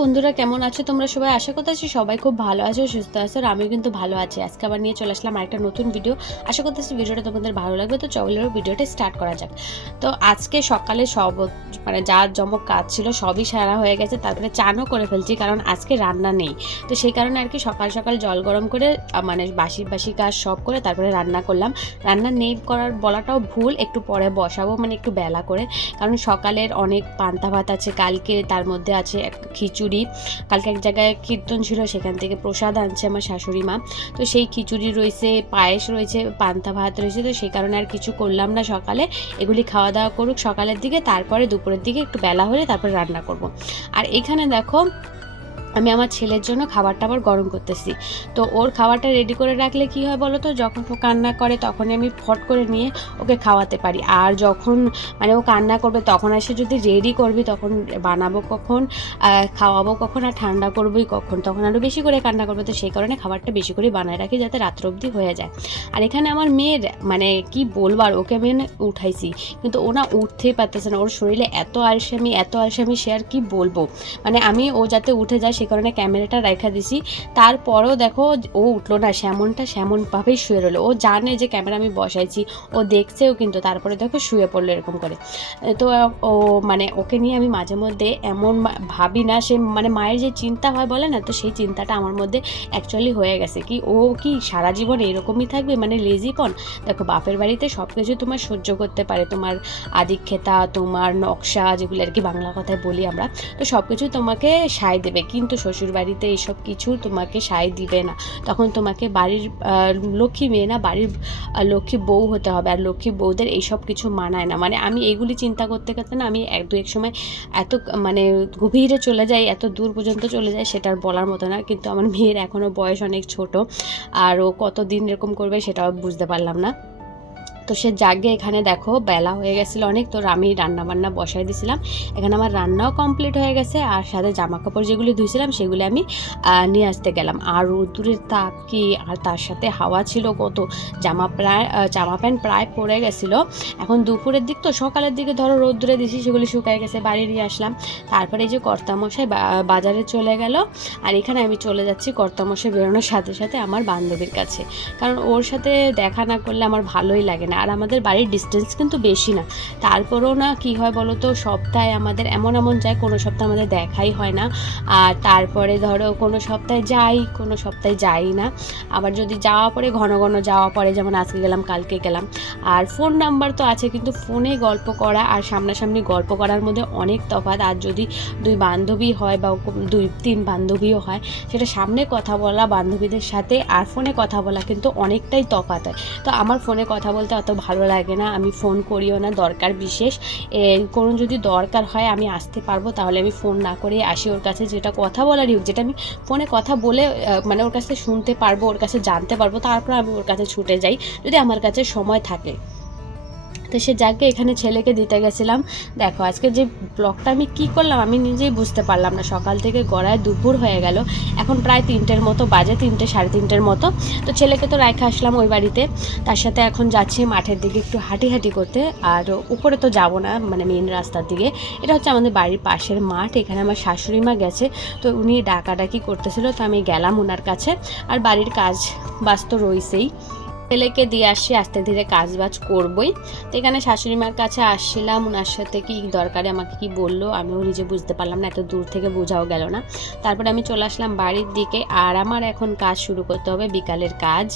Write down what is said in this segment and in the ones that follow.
বন্ধুরা, কেমন আছো তোমরা সবাই? আশা করতেছি সবাই খুব ভালো আছো, সুস্থ আছো, আর আমিও কিন্তু ভালো আছি। আজকে আবার নিয়ে চলে আসলাম আরেকটা নতুন ভিডিও আশা করতেছি ভিডিওটা তোমাদের ভালো লাগবে, তো চলো ভিডিওটা স্টার্ট করা যাক। তো আজকে সকালে সব মানে যা জমক কাজ ছিল সবই সারা হয়ে গেছে, তারপরে চানও করে ফেলছি, কারণ আজকে রান্না নেই। তো সেই কারণে আর কি সকাল সকাল জল গরম করে মানে বাসি বাসি কাজ সব করে তারপরে রান্না করলাম। রান্না নেই করার বলাটাও ভুল, একটু পরে বসাবো মানে একটু বেলা করে। কারণ সকালের অনেক পান্তা ভাত আছে, কালকে তার মধ্যে আছে এক খিচুড়ি। কালকে এক জায়গায় কীর্তন ছিল, সেখান থেকে প্রসাদ আনছে আমার শাশুড়ি মা। তো সেই খিচুড়ি রয়েছে, পায়েস রয়েছে, পান্তা ভাত রয়েছে, তো সেই কারণে আর কিছু করলাম না সকালে। এগুলি খাওয়া দাওয়া করুক সকালের দিকে, তারপরে দুপুরের দিকে একটু বেলা হলে তারপরে রান্না করব। আর এখানে দেখো আমি আমার ছেলের জন্য খাবার টাবার গরম করতেছি। তো ওর খাবারটা রেডি করে রাখলে কি হয় বলো তো? যখন ও কান্না করে তখনই আমি ফট করে নিয়ে ওকে খাওয়াতে পারি। আর যখন মানে ও কান্না করবে তখন এসে যদি রেডি করবি তখন বানাবো কখন খাওয়াবো কখন আর ঠান্ডা করবোই কখন? তখন আরও বেশি করে কান্না করবে। তো সেই কারণে খাবারটা বেশি করে বানায় রাখি যাতে রাত্র অবধি হয়ে যায়। আর এখানে আমার মেয়ের মানে কি বলব আর ওকে আমি উঠাইছি। কিন্তু ও না উঠতেই পারতেছে না। ওর শরীরে এত আলসামি এত আলসামি সে আর কি বলব? মানে আমি ও যাতে উঠে যায় সে কারণে ক্যামেরাটা রেখা দিছি। তারপরেও দেখো ও উঠল না, সেমনটা সেমনভাবেই শুয়ে রইল। ও জানে যে ক্যামেরা আমি বসাইছি, ও দেখছেও কিন্তু তারপরে দেখো শুয়ে পড়ল এরকম করে। তো ও মানে ওকে নিয়ে আমি মাঝে মধ্যে এমন ভাবি না, সে মানে মায়ের যে চিন্তা হয় বলে না, তো সেই চিন্তাটা আমার মধ্যে অ্যাকচুয়ালি হয়ে গেছে। কি ও কি সারা জীবন এরকমই থাকবে মানে লেজিপন দেখো বাপের বাড়িতে সব কিছু তোমার সহ্য করতে পারে। তোমার আদিক্ষেতা, তোমার নকশা, যেগুলো আর কি বাংলা কথায় বলি আমরা, তো সব কিছু তোমাকে সায় দেবে। কিন্তু শ্বশুর বাড়িতে এইসব কিছু তোমাকে সায় দিবে না। তখন তোমাকে বাড়ির লক্ষ্মী মেয়ে না, বাড়ির লক্ষ্মী বউ হতে হবে। আর লক্ষ্মী বউদের এইসব কিছু মানায় না। মানে আমি এগুলি চিন্তা করতে করতে না আমি এক, দু, এক সময় এত মানে গভীরে চলে যাই, এত দূর পর্যন্ত চলে যায় সেটা আর বলার মতো না। কিন্তু আমার মেয়ের এখনও বয়স অনেক ছোট। আর ও কতদিন এরকম করবে সেটাও বুঝতে পারলাম না। তো সে জাগে এখানে, দেখো, বেলা হয়ে গেছিল অনেক, তো আমি রান্না বান্না বসাই দিয়েছিলাম এখানে আমার রান্নাও কমপ্লিট হয়ে গেছে, আর সাথে জামা কাপড় যেগুলি ধুয়েছিলাম সেগুলি আমি নিয়ে আসতে গেলাম। আর রোদ্দুরের তাপ কি, আর তার সাথে হাওয়া ছিল কত, জামা প্রায় জামা প্যান্ট প্রায় পড়ে গেছিল। এখন দুপুরের দিক তো সকালের দিকে ধরো রোদ্দুরে দিছি, সেগুলি শুকায় গেছে, বাড়ি নিয়ে আসলাম। তারপরে এই যে কর্তামশাই বাজারে চলে গেল, আর এখানে আমি চলে যাচ্ছি কর্তামশাই বেরোনোর সাথে সাথে আমার বান্ধবীর কাছে। কারণ ওর সাথে দেখা না করলে আমার ভালোই লাগে না। আর আমাদের বাড়ির ডিস্টেন্স কিন্তু বেশি না। তারপরেও না কি হয় বলো তো সপ্তাহে আমাদের এমন এমন যায়, কোনো সপ্তাহে আমাদের দেখাই হয় না। আর তারপরে ধরো কোনো সপ্তাহে যাই, কোনো সপ্তাহে যাই না। আবার যদি যাওয়া পরে ঘন ঘন যাওয়া পরে, যেমন আজকে গেলাম, কালকে গেলাম। আর ফোন নাম্বার তো আছে, কিন্তু ফোনে গল্প করা আর সামনাসামনি গল্প করার মধ্যে অনেক তফাৎ। আর যদি দুই বান্ধবী হয় বা দুই, তিন বান্ধবীও হয়, সেটা সামনে কথা বলা বান্ধবীদের সাথে আর ফোনে কথা বলা কিন্তু অনেকটাই তফাৎ হয়। তো আমার ফোনে কথা বলতে অত ভালো লাগে না, আমি ফোন করিও না, দরকার বিশেষ। কোনো যদি দরকার হয়, আমি আসতে পারব, তাহলে আমি ফোন না করে আসি ওর কাছে। যেটা কথা বলারই হোক, যেটা আমি ফোনে কথা বলে মানে ওর কাছে শুনতে পারব, ওর কাছে জানতে পারব, তারপর আমি ওর কাছে ছুটে যাই, যদি আমার কাছে সময় থাকে। তো সে যাকে এখানে ছেলেকে দিতে গেছিলাম, দেখো আজকে যে ব্লগটা আমি কি করলাম আমি নিজেই বুঝতে পারলাম না। সকাল থেকে গড়ায় দুপুর হয়ে গেল, এখন প্রায় তিনটের মতো, বাজে তিনটে, সাড়ে তিনটের মতো। তো ছেলেকে তো রেখে আসলাম ওই বাড়িতে, তার সাথে এখন যাচ্ছি মাঠের দিকে একটু হাঁটি হাঁটি করতে, আর উপরে তো যাব না মানে মেন রাস্তার দিকে। এটা হচ্ছে আমাদের বাড়ির পাশের মাঠ, এখানে আমার শাশুড়ি মা গেছে, তো উনি ডাকাডাকি করতেছিল, তো আমি গেলাম ওনার কাছে, আর বাড়ির কাজ বাজ তো রয়েছেই ছেলেকে দিয়ে আসি, আস্তে ধীরে কাজ বাজ করবই। তো এখানে শাশুড়ি মার কাছে আসছিলাম ওনার সাথে কি দরকারে আমাকে কি বলল, আমিও নিজে বুঝতে পারলাম না, এত দূর থেকে বোঝাও গেল না। তারপরে আমি চলে আসলাম বাড়ির দিকে, আর আমার এখন কাজ শুরু করতে হবে, বিকালের কাজ।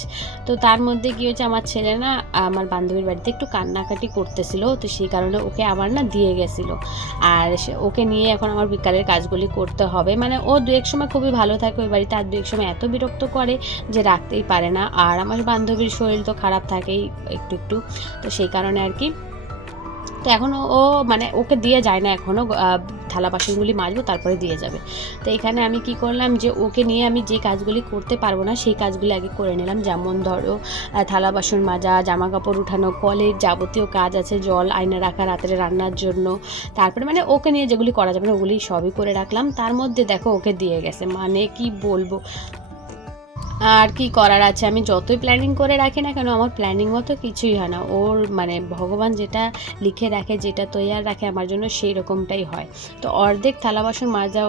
তো তার মধ্যে কি হয়েছে, আমার ছেলে না, আমার বান্ধবীর বাড়িতে একটু কান্নাকাটি করতেছিল, তো সেই কারণে ওকে আবার না দিয়ে গেছিল। আর ওকে নিয়ে এখন আমার বিকালের কাজগুলি করতে হবে। মানে ও দু এক সময় খুবই ভালো থাকে ওই বাড়িতে, আর দু এক সময় এত বিরক্ত করে যে রাখতেই পারে না। আর আমার বান্ধবীর শরীর তো খারাপ থাকেই একটু একটু, তো সেই কারণে আর কি। তো এখনও ও মানে ওকে দিয়ে যায় না এখনও থালা বাসনগুলি মাজবো তারপরে দিয়ে যাবে। তো এখানে আমি কি করলাম যে ওকে নিয়ে আমি যে কাজগুলি করতে পারব না, সেই কাজগুলি আগে করে নিলাম। যেমন ধরো থালা বাসন মাজা জামা কাপড় উঠানো, কলের যাবতীয় কাজ আছে, জল আয়না রাখা, রাত্রে রান্নার জন্য। তারপরে মানে ওকে নিয়ে যেগুলি করা যাবে না, ওগুলি সবই করে রাখলাম। তার মধ্যে দেখো ওকে দিয়ে গেছে। মানে কি বলব? আর কি করার আছে? আমি যতই প্ল্যানিং করে রাখি না কেন, আমার প্ল্যানিং মতো কিছুই হয় না। ওর মানে ভগবান যেটা লিখে রাখে, যেটা তৈয়ার রাখে, আমার জন্য সেই রকমটাই হয়। তো অর্ধেক থালা বাসন মাজা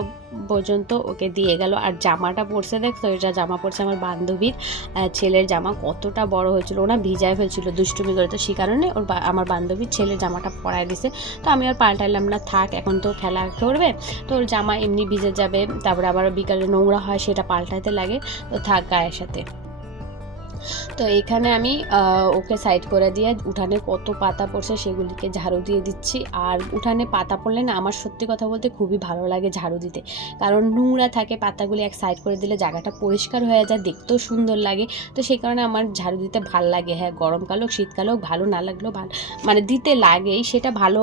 পর্যন্ত ওকে দিয়ে গেল। আর জামাটা পরছে দেখ তো এটা জামা পরছে আমার বান্ধবীর ছেলের জামা। কতটা বড় হয়েছিল। ওনা ভিজায় ফেলছিল দুষ্টুমি করে। তো সেই কারণে ওর আমার বান্ধবীর ছেলের জামাটা পরায় দিছে। তো আমি আর পাল্টালাম না। থাক, এখন তো খেলা করবে। তো ওর জামা এমনি ভিজে যাবে। তারপরে আবার বিকালে নোংরা হয়, সেটা পাল্টাতে লাগে। তো থাক গায়ের সাথে। তো এখানে আমি ওকে সাইড করে দিয়ে উঠানে কত পাতা পড়ছে সেগুলিকে ঝাড়ু দিয়ে দিচ্ছি। আর উঠানে পাতা পড়লে না আমার সত্যি কথা বলতে খুবই ভালো লাগে ঝাড়ু দিতে। কারণ নোংরা থাকে পাতাগুলি এক সাইড করে দিলে জায়গাটা পরিষ্কার হয়ে যায়, দেখতেও সুন্দর লাগে। তো সেই কারণে আমার ঝাড়ু দিতে ভালো লাগে। হ্যাঁ গরমকাল হোক শীতকাল হোক ভালো না লাগলেও ভালো মানে দিতে লাগেই, সেটা ভালো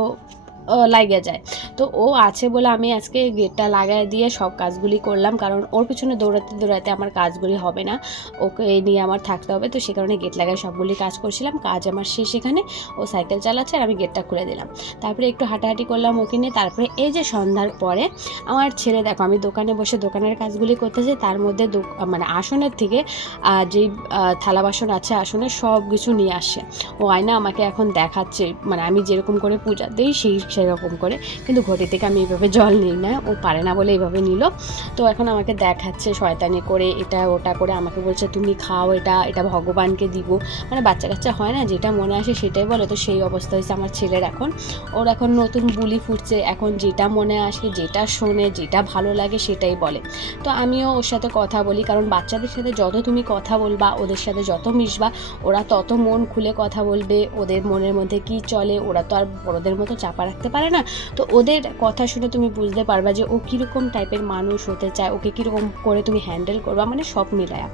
লাগে যায়। তো ও আছে বলে আমি আজকে গেটটা লাগাই দিয়ে সব কাজগুলি করলাম, কারণ ওর পিছনে দৌড়াতে দৌড়াতে আমার কাজগুলি হবে না। ওকে নিয়ে আমার থাকতে হবে, তো সে কারণে গেট লাগাই সবগুলি কাজ করছিলাম। কাজ আমার শেষ এখানে, ও সাইকেল চালাচ্ছে আর আমি গেটটা খুলে দিলাম। তারপরে একটু হাঁটাহাঁটি করলাম ওকে নিয়ে। তারপরে এই যে সন্ধ্যার পরে আমার ছেলে, দেখো আমি দোকানে বসে দোকানের কাজগুলি করতেছি, তার মধ্যে মানে আসনের থেকে যেই থালা বাসন আছে আসনে সব কিছু নিয়ে আসে। ও আয়না আমাকে এখন দেখাচ্ছে মানে আমি যেরকম করে পূজা দিই, সেই সেরকম করে। কিন্তু ঘটি থেকে আমি এইভাবে জল নিই না। ও পারে না বলে এইভাবে নিল। তো এখন আমাকে দেখাচ্ছে শয়তানি করে এটা ওটা করে। আমাকে বলছে, তুমি খাও এটা। এটা ভগবানকে দিব। মানে বাচ্চা কাচ্চা হয় না, যেটা মনে আসে সেটাই বলে। তো সেই অবস্থা হয়েছে আমার ছেলের এখন। ওর এখন নতুন বুলি ফুটছে। এখন যেটা মনে আসে, যেটা শোনে, যেটা ভালো লাগে সেটাই বলে। তো আমিও ওর সাথে কথা বলি। কারণ বাচ্চাদের সাথে যত তুমি কথা বলবা, ওদের সাথে যত মিশবা, ওরা তত মন খুলে কথা বলবে। ওদের মনের মধ্যে কি চলে, ওরা তো আর বড়দের মতো চাপা পারে না? তো ওদের কথা শুনে তুমি বুঝতে পারবা যে ও কীরকম টাইপের মানুষ হতে চায়, ওকে কীরকম করে তুমি হ্যান্ডেল করবা মানে সব মিলায়া।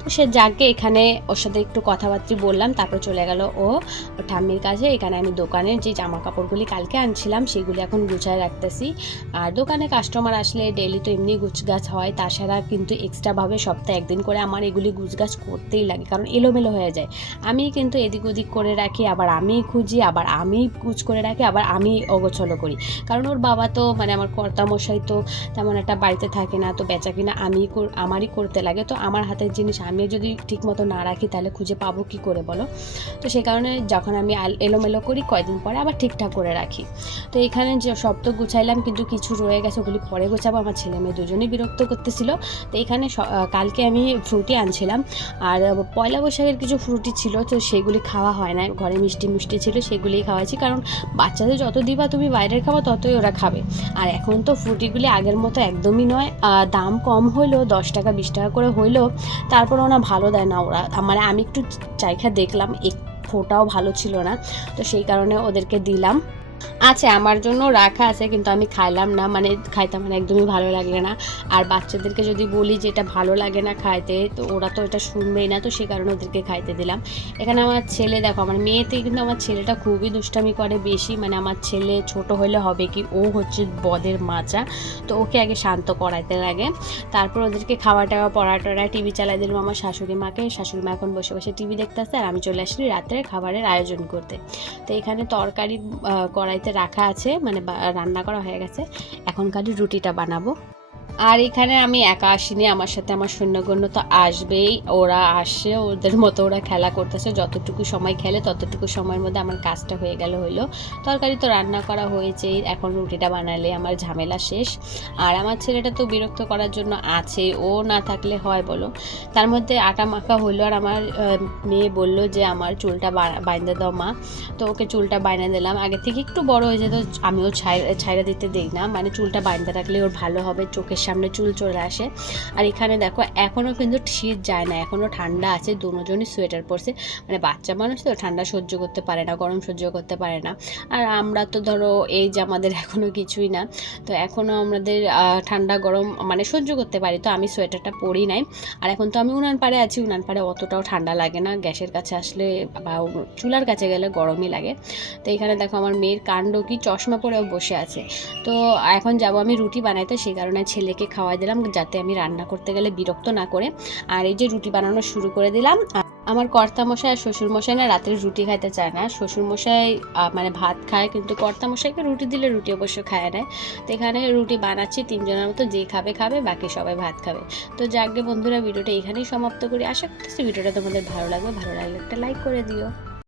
তো সে যাকে এখানে ওর সাথে একটু কথাবার্তা বললাম, তারপর চলে গেল ও ওর ঠাম্মির কাছে। এখানে আমি দোকানের যে জামা কাপড়গুলি কালকে আনছিলাম, সেগুলি এখন গুছায় রাখতেছি। আর দোকানে কাস্টমার আসলে ডেলি তো এমনি গুছগাছ হয়, তাছাড়া কিন্তু এক্সট্রাভাবে সপ্তাহে একদিন করে আমার এগুলি গুছগাছ করতেই লাগে, কারণ এলোমেলো হয়ে যায়। আমি কিন্তু এদিক ওদিক করে রাখি, আবার আমি খুঁজি, আবার আমি গুছ করে রাখি, আবার আমি অগোছলো করি। কারণ ওর বাবা তো মানে আমার কর্তামশাই তো তেমন একটা বাড়িতে থাকে না, তো বেচা কিনা আমি আমারই করতে লাগে। তো আমার হাতের জিনিস আমি যদি ঠিক মতো না রাখি, তাহলে খুঁজে পাবো কি করে বলো? তো সেই কারণে যখন আমি এলোমেলো করি, কয়দিন পরে আবার ঠিকঠাক করে রাখি। তো এখানে যে সব তো গুছাইলাম, কিন্তু কিছু রয়ে গেছে, ওগুলি পরে গোছাবো। আমার ছেলে মেয়ে দুজনেই বিরক্ত করতেছিল। তো এখানে কালকে আমি ফ্রুটি আনছিলাম। আর পয়লা বৈশাখের কিছু ফ্রুটি ছিল, তো সেগুলি খাওয়া হয় না ঘরে মিষ্টি মিষ্টি ছিল, সেগুলিই খাওয়াচ্ছি কারণ বাচ্চাদের যত দিবা তুমি বাইরের খাবার, ততই ওরা খাবে। আর এখন তো ফ্রুটিগুলি আগের মতো একদমই নয়। দাম কম হইলেও, দশ টাকা, বিশ টাকা করে হইলেও, তারপর ওনা ভালো দেয় না ওরা। মানে আমি একটু চাইখা দেখলাম, এক ফোটাও ভালো ছিল না। তো সেই কারণে ওদেরকে দিলাম। আছে আমার জন্য রাখা আছে কিন্তু আমি খাইলাম না মানে খাইতে মানে একদমই ভালো লাগে না। আর বাচ্চাদেরকে যদি বলি যে এটা ভালো লাগে না খাইতে তো ওরা তো এটা শুনবেই না তো সেই কারণে ওদেরকে খাইতে দিলাম। এখানে আমার ছেলে দেখো আমার মেয়েতে কিন্তু আমার ছেলেটা খুবই দুষ্টামি করে বেশি মানে আমার ছেলে ছোট হলে হবে কি ও হচ্ছে বদের মাচা তো ওকে আগে শান্ত করাইতে লাগে। তারপর ওদেরকে খাওয়া টাওয়া পড়া টড়া টিভি চালাই দিলাম আমার শাশুড়ি মাকে। শাশুড়ি মা এখন বসে বসে টিভি দেখতে আসছে আর আমি চলে আসলি রাত্রে খাবারের আয়োজন করতে। তো এখানে তরকারি আহ, কড়াইতে রাখা আছে মানে রান্না করা হয়ে গেছে। এখন খালি রুটিটা বানাবো। আর এখানে আমি একা আসিনি, আমার সাথে আমার শূন্যগণ্য তো আসবেই, ওরা আসে, ওদের মতো ওরা খেলা করতেছে, যতটুকু সময় খেলে ততটুকু সময়ের মধ্যে আমার কাজটা হয়ে গেল হইল। তরকারি তো রান্না করা হয়েছেই, এখন রুটিটা বানালে আমার ঝামেলা শেষ। আর আমার ছেলেটা তো বিরক্ত করার জন্য আছে, ও না থাকলে হয় বলো। তার মধ্যে আটা মাখা হইল আর আমার মেয়ে বলল যে আমার চুলটা বাইন্দে দাও মা। তো ওকে চুলটা বাইনে দিলাম, আগে থেকে একটু বড় হয়ে যেত, আমিও ছাই ছাইরা দিতে দিই না মানে চুলটা বাইন্দে রাখলে ওর ভালো হবে, চোখের সামনে চুল চলে আসে। আর এখানে দেখো, এখনও কিন্তু শীত যায় না, এখনও ঠান্ডা আছে, দুজনই সোয়েটার পরছে। মানে বাচ্চা মানুষ তো ঠান্ডা সহ্য করতে পারে না, গরম সহ্য করতে পারে না। আর আমরা তো ধরো, এই যে আমাদের এখনও কিছুই না, তো এখনও আমাদের ঠান্ডা, গরম মানে সহ্য করতে পারি। তো আমি সোয়েটারটা পরি নাই। আর এখন তো আমি উনান পাড়ে আছি, উনান পাড়ে অতটাও ঠান্ডা লাগে না। গ্যাসের কাছে আসলে বা চুলার কাছে গেলে গরমই লাগে। তো এখানে দেখো, আমার মেয়ের কাণ্ড কি চশমা পরেও বসে আছে। তো এখন যাব আমি রুটি বানাইতে, সেই কারণে ছেলেকে খাওয়াই দিলাম যাতে আমি রান্না করতে গেলে বিরক্ত না করে। আর এই যে রুটি বানানো শুরু করে দিলাম আমার কর্তামশাই আর শ্বশুরমশাই না রাত্রে রুটি খাইতে চায় না। শ্বশুরমশাই মানে ভাত খায়, কিন্তু কর্তামশাইকে রুটি দিলে রুটি অবশ্য খায় না। তো এখানে রুটি বানাচ্ছি, তিনজনের মতো যে খাবে খাবে, বাকি সবাই ভাত খাবে। তো যাকে বন্ধুরা, ভিডিওটা এখানেই সমাপ্ত করি। আশা করতেছি ভিডিওটা তোমাদের ভালো লাগবে। ভালো লাগলে একটা লাইক করে দিও।